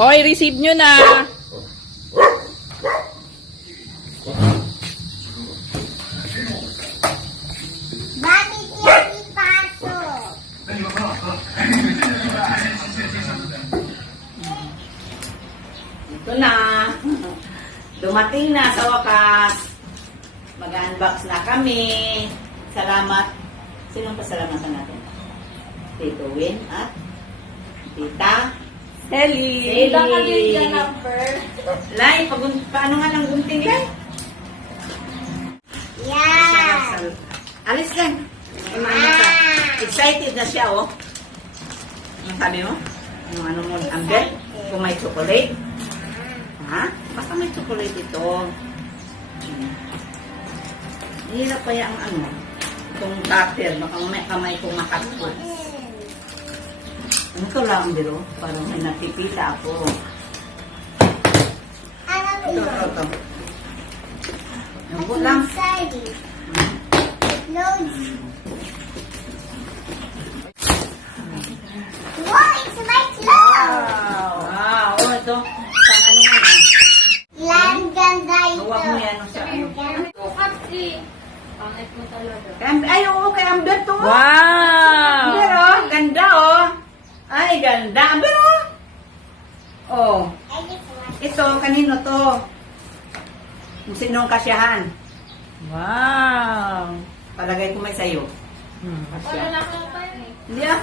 Okay, receive nyo na. Bakit yan ipasok? Ito na. Dumating na sa wakas. Mag-unbox na kami. Salamat. Sinong pasalamatan natin? Tito Win at Tita Ellie. Tita Lai, paano nga ng gunting, Lai? Yan. Alis lang. Ano ka? Excited na siya, oh. Ano sabi mo? Ano mo, Amber? Kung may chocolate? Ha? Basta may chocolate ito. Hirap kaya ang ano, itong cutter, baka may kamay kong makatpo. Ano to lang, biro? Parang may natipita ako. Ano Ito. Ano lang? excited. Loads. Wow, it's my clothes. Wow! Oh, ito. Pang ano nga na? Yan, ganda ito. Huwag mo yan sa ano. Pangit mo talaga. Ay, oo, kay Amber to. Wow! Amber, oh. Ganda, oh. Ay, ganda. Amber, oh. Oh. I just want Ito, kanino to? Kung sinong kasyahan. Wow! Palagay ko may sayo. Wala lang lang tayo eh. Hindi ah.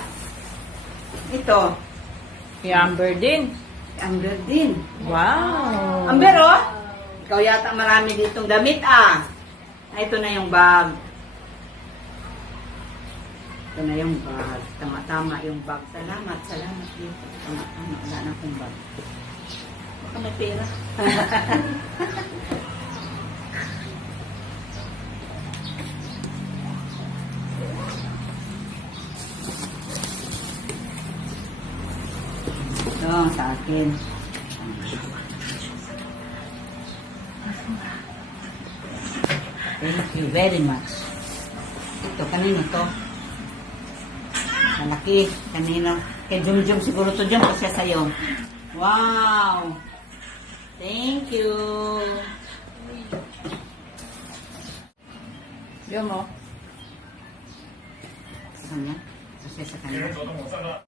Ito. Kay Amber din. Amber din. Wow! Amber, oh. Ikaw yata marami ditong damit, ah. Ay, ito na yung bag. Ito na yung bag. Tama-tama yung bag. Salamat dito. Tama-tama. Wala na akong bag. Baka may pera. Ito, sa akin. Thank you very much. Ito, kanino to? Malaki. Kanino? Kay Jumjum siguro to, Jum, kasi sa'yo. Wow! Thank you! Yun mo. Sa kanya? Kasi sa kanya.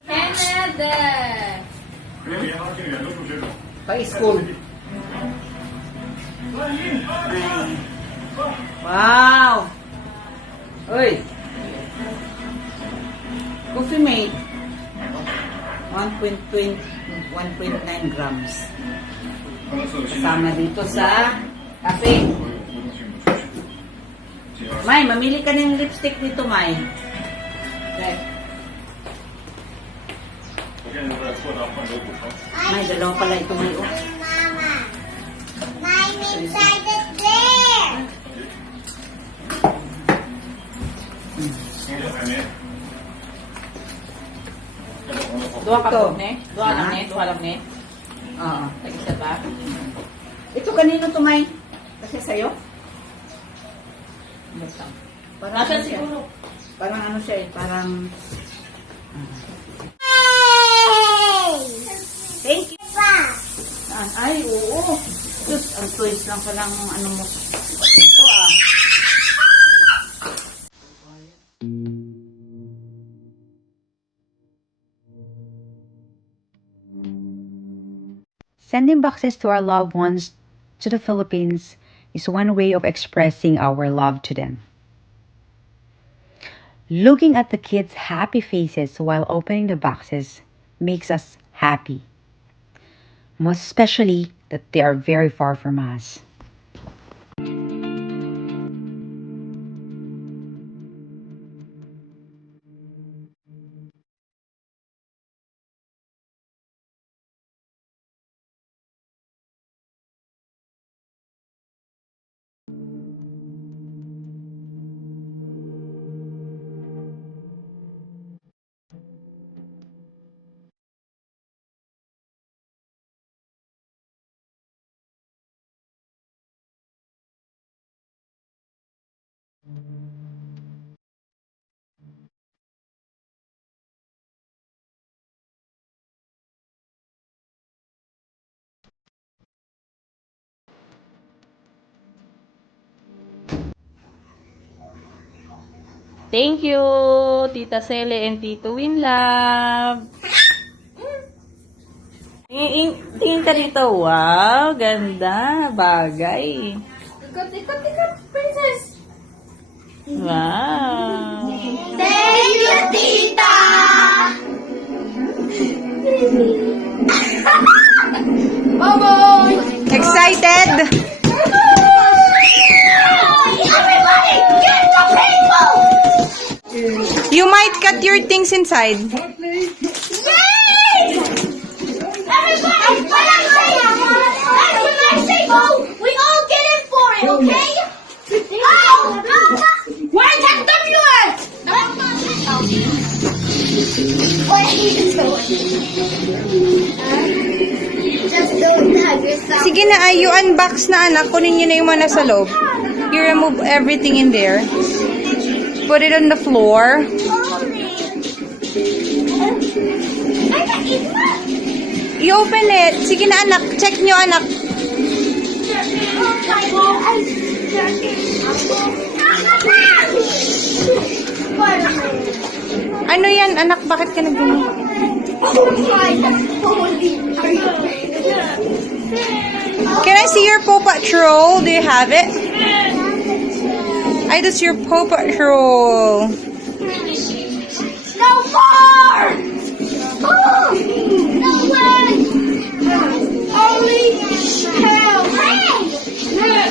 Canada! Pa-school. Ay. Wow! Uy! Coffee mate. 1.9 grams. Kasama dito sa kape. May, mamili ka ng lipstick dito, May. Okay. May, dalawa pala ito, May. Oh. Mama. I'm excited there. Duha ka Ito. po, ne? Duha lang, Ha? ne? Duha lang, ne? Oo. Tag-isa ba? Ito kanino to, May? Kasi sa'yo? Basta. Parang Nasaan ano siya? siguro? Parang ano siya eh, parang... Hey! Thank you. Pa. Ay, oo. Diyos, ang toys lang palang ano mo. Ito ah. Sending boxes to our loved ones to the Philippines is one way of expressing our love to them. Looking at the kids' happy faces while opening the boxes makes us happy, most especially that they are very far from us. Thank you, Tita Cele and Tito Winlove. Tingin ka dito. Wow, ganda. Bagay. Ikot, princess. Wow. Thank you, Tita! Bye-bye. Excited? Everybody, get the people! You might cut your things inside. Yay! Everybody, when I say go, we all get in for it, okay? Oh! Where can W at? Just don't hug yourself. Sige na, you unbox na anak. Kunin nyo na yung mga nasa loob. You remove everything in there. Put it on the floor. You open it. Sige na anak. Check nyo anak. Ano yan anak? Bakit ka nagdumi? Can I see your Paw Patrol? Do you have it? Ay, that's your Paw Patrol. No more! Oh, no way! Only hell! Hey!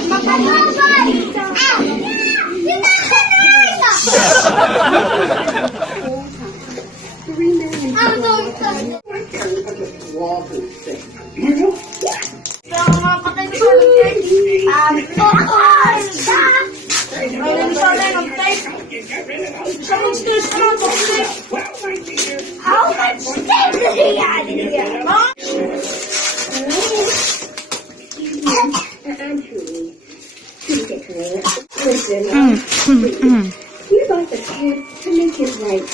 Makakabay! Ow! I'm so excited. How much steak did he add in here? Listen, we bought the cat to make it right.